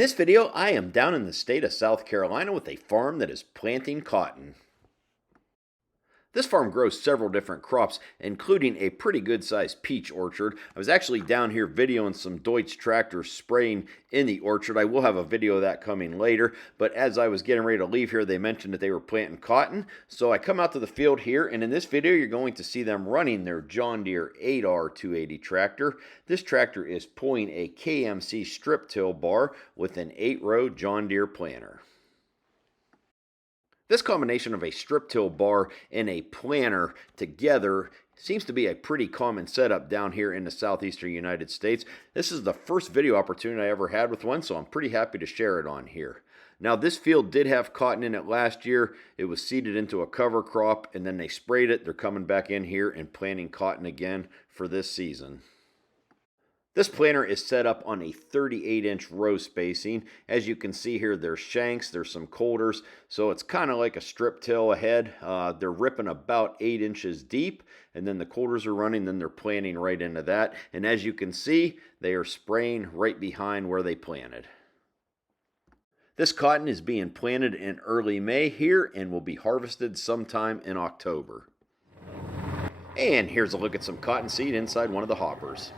In this video, I am down in the state of South Carolina with a farm that is planting cotton. This farm grows several different crops, including a pretty good-sized peach orchard. I was actually down here videoing some Deutz tractors spraying in the orchard. I will have a video of that coming later, but as I was getting ready to leave here, they mentioned that they were planting cotton. So I come out to the field here, and in this video, you're going to see them running their John Deere 8R280 tractor. This tractor is pulling a KMC strip till bar with an 8-row John Deere planter. This combination of a strip till bar and a planter together seems to be a pretty common setup down here in the southeastern United States. This is the first video opportunity I ever had with one, so I'm pretty happy to share it on here. Now, this field did have cotton in it last year. It was seeded into a cover crop, and then they sprayed it. They're coming back in here and planting cotton again for this season. This planter is set up on a 38-inch row spacing. As you can see here, there's shanks, there's some coulters, so it's kind of like a strip till ahead. They're ripping about 8 inches deep, and then the coulters are running, then they're planting right into that. And as you can see, they are spraying right behind where they planted. This cotton is being planted in early May here and will be harvested sometime in October. And here's a look at some cotton seed inside one of the hoppers.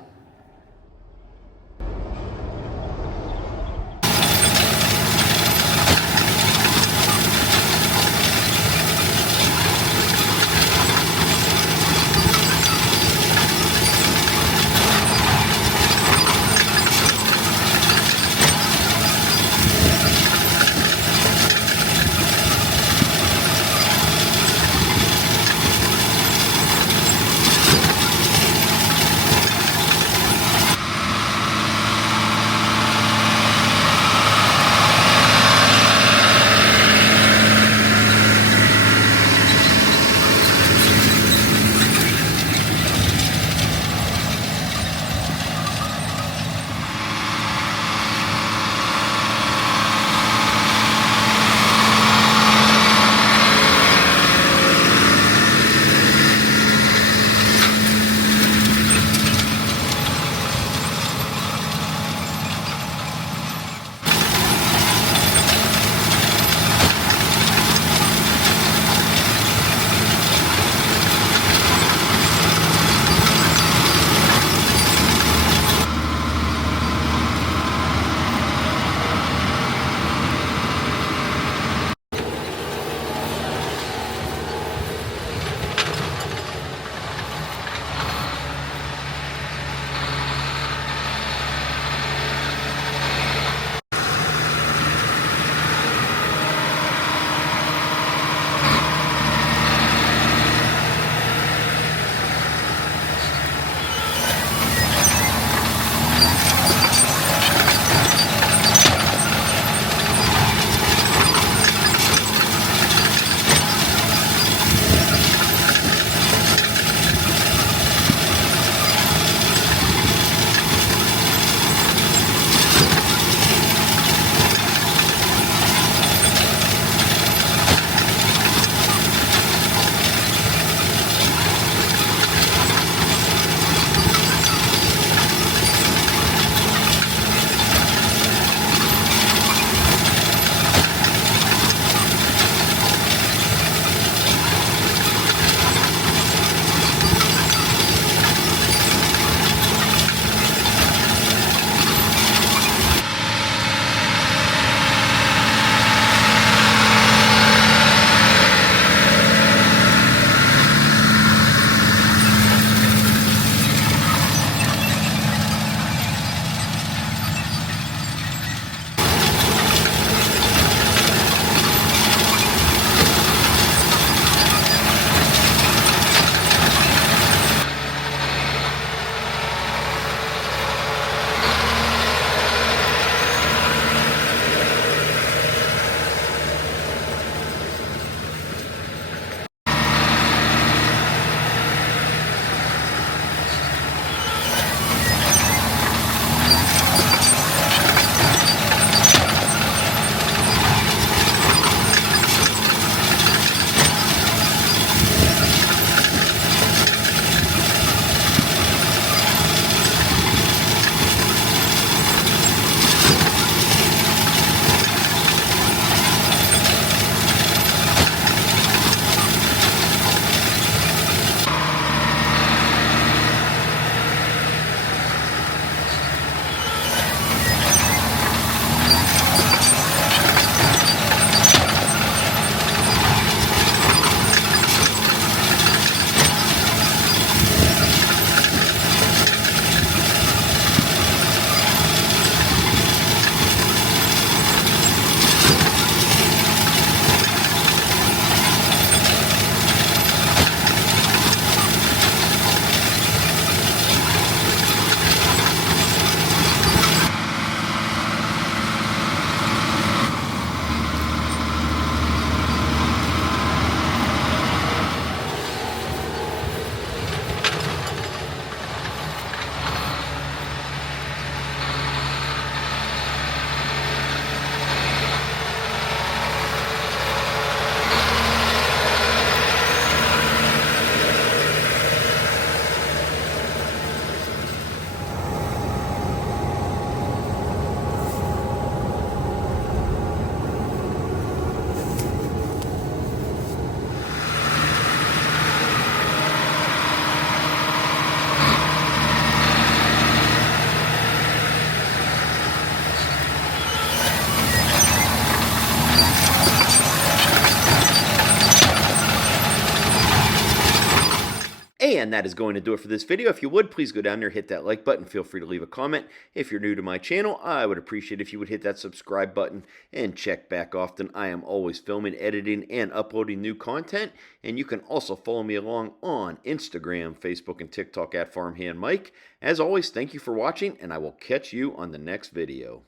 And that is going to do it for this video. If you would, please go down there, hit that like button. Feel free to leave a comment. If you're new to my channel, I would appreciate if you would hit that subscribe button and check back often. I am always filming, editing, and uploading new content. And you can also follow me along on Instagram, Facebook, and TikTok at Farmhand Mike. As always, thank you for watching, and I will catch you on the next video.